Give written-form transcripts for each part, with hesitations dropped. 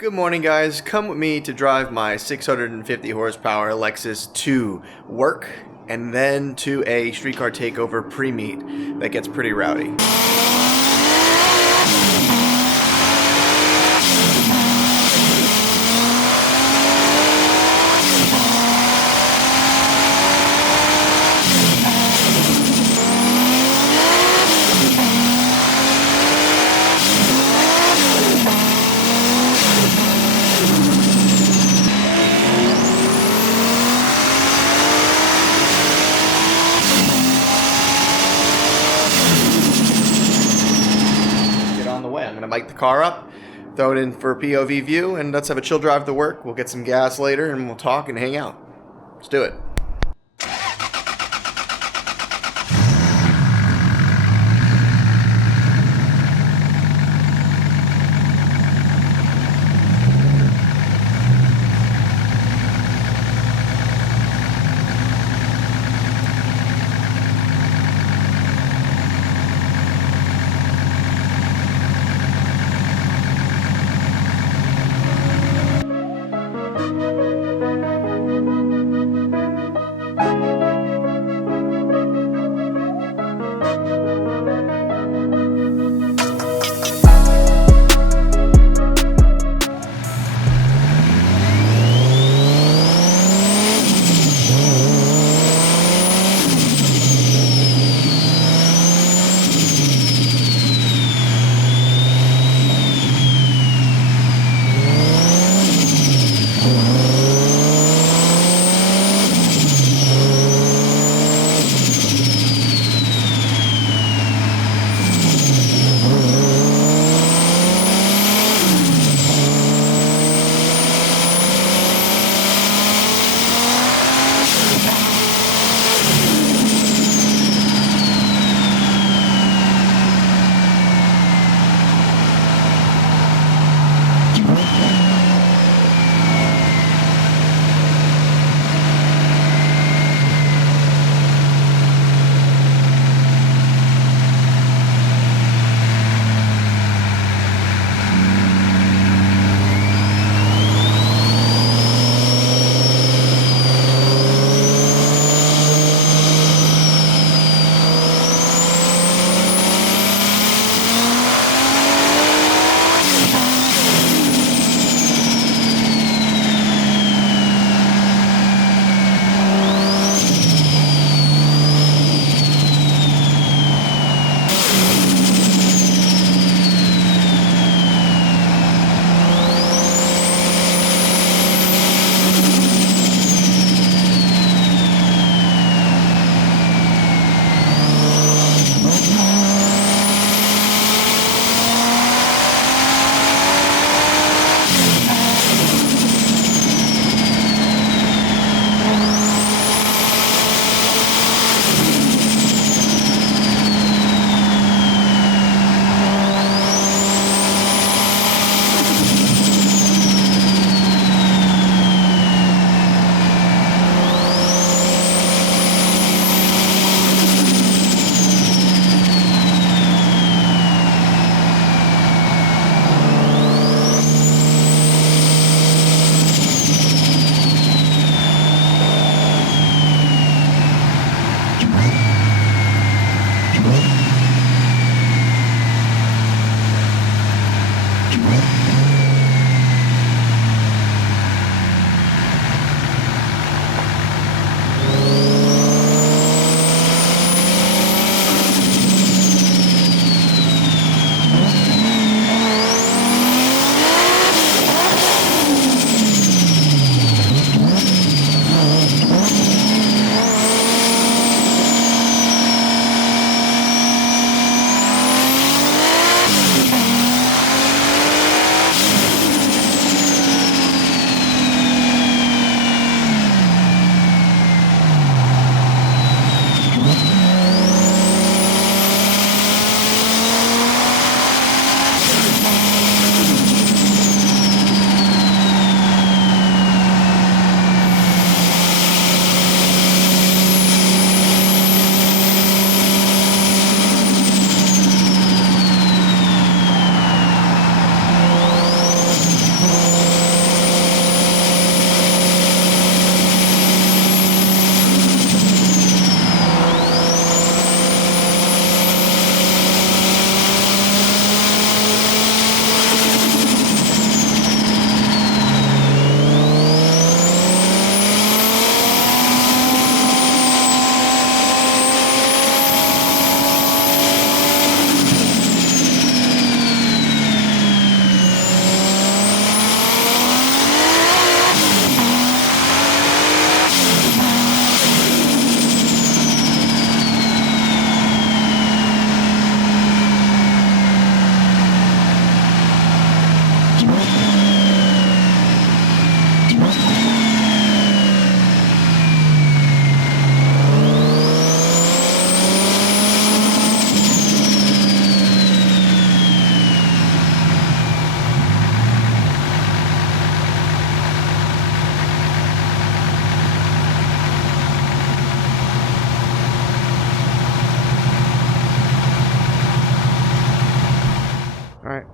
Good morning, guys. Come with me to drive my 650 horsepower Lexus to work and then to a streetcar takeover pre-meet that gets pretty rowdy. On the way. I'm going to mic the car up, throw it in for a POV view, and let's have a chill drive to work. We'll get some gas later, and we'll talk and hang out. Let's do it.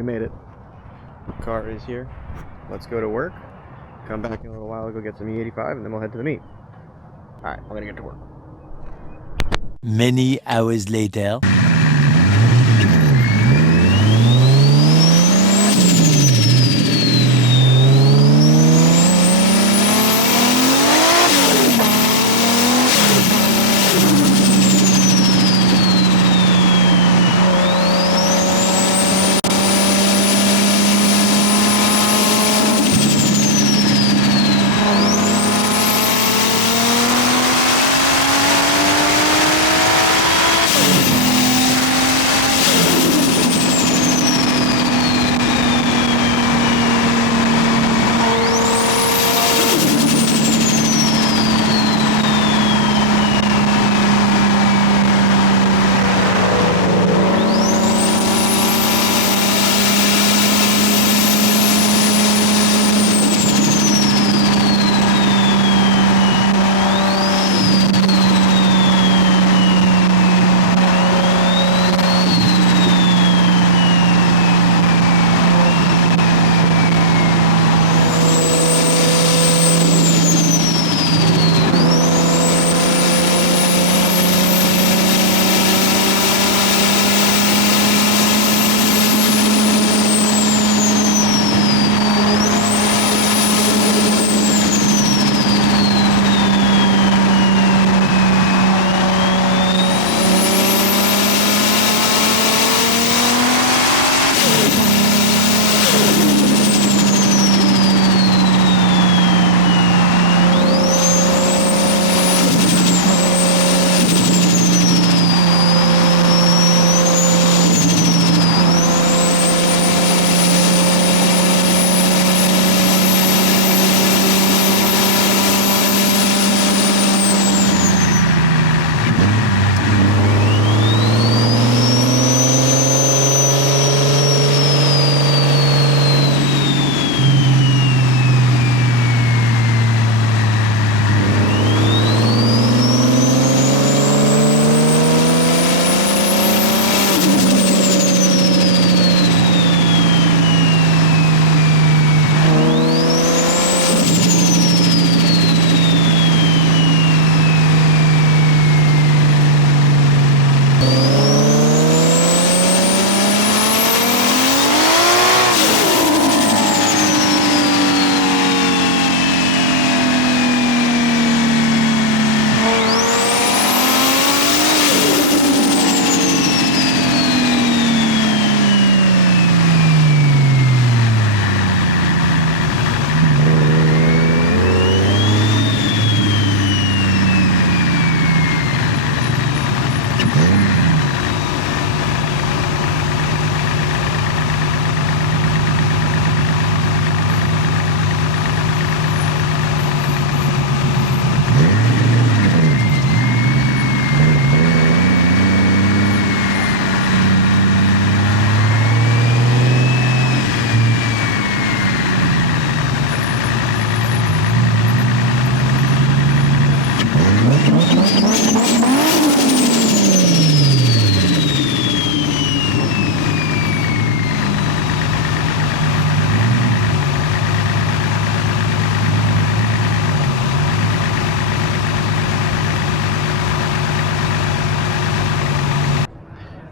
we made it. Car is here. Let's go to work. Come back in a little while, go get some E85, and then we'll head to the meet. Alright, we're gonna get to work. Many hours later.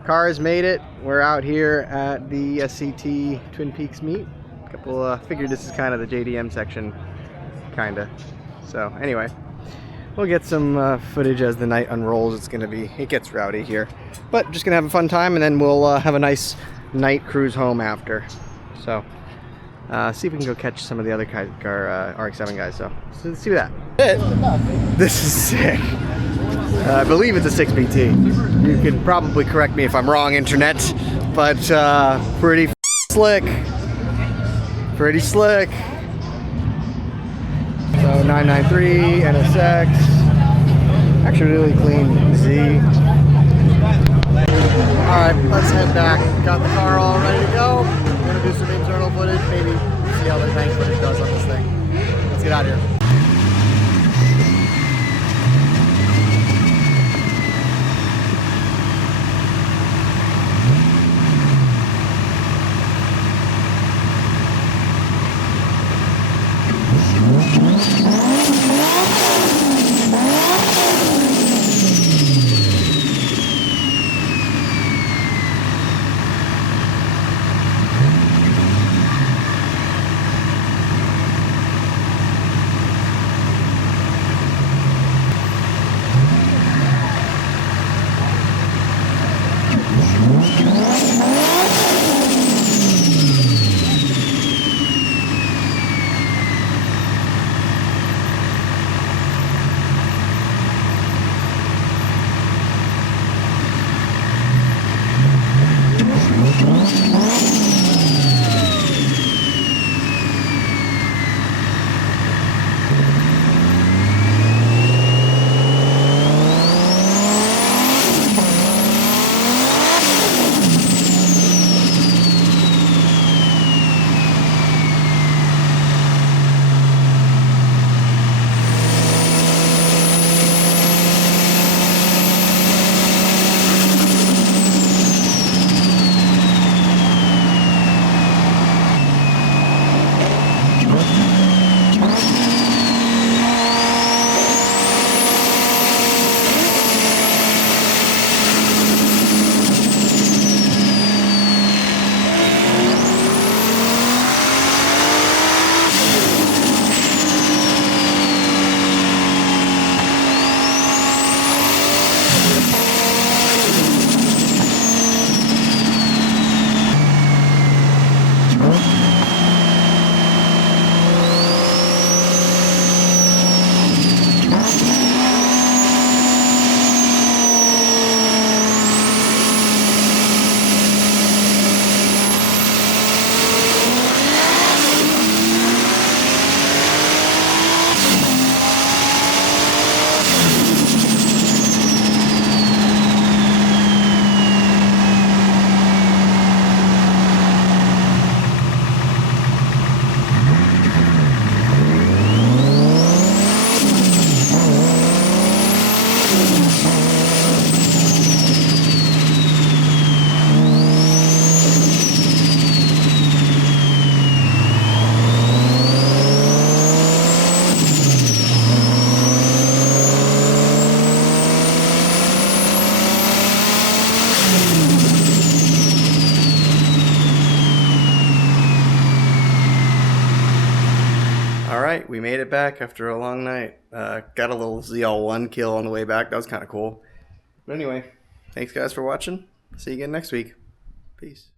Car has made it. We're out here at the SCT Twin Peaks Meet. Figured this is kind of the JDM section, kinda. So anyway, we'll get some footage as the night unrolls. It gets rowdy here, but just gonna have a fun time, and then we'll have a nice night cruise home after. So see if we can go catch some of the other RX-7 guys. So let's see that. This is sick. I believe it's a 6BT. You can probably correct me if I'm wrong, internet, but pretty slick. Pretty slick. So 993 NSX. Actually really clean Z. Alright, let's head back. Got the car all ready to go. We're gonna do some internal footage, maybe see how the tank footage does on this thing. Let's get out of here. right, we made it back after a long night. Got a little ZL1 kill on the way back. That was kind of cool. But anyway, thanks guys for watching. See you again next week. Peace.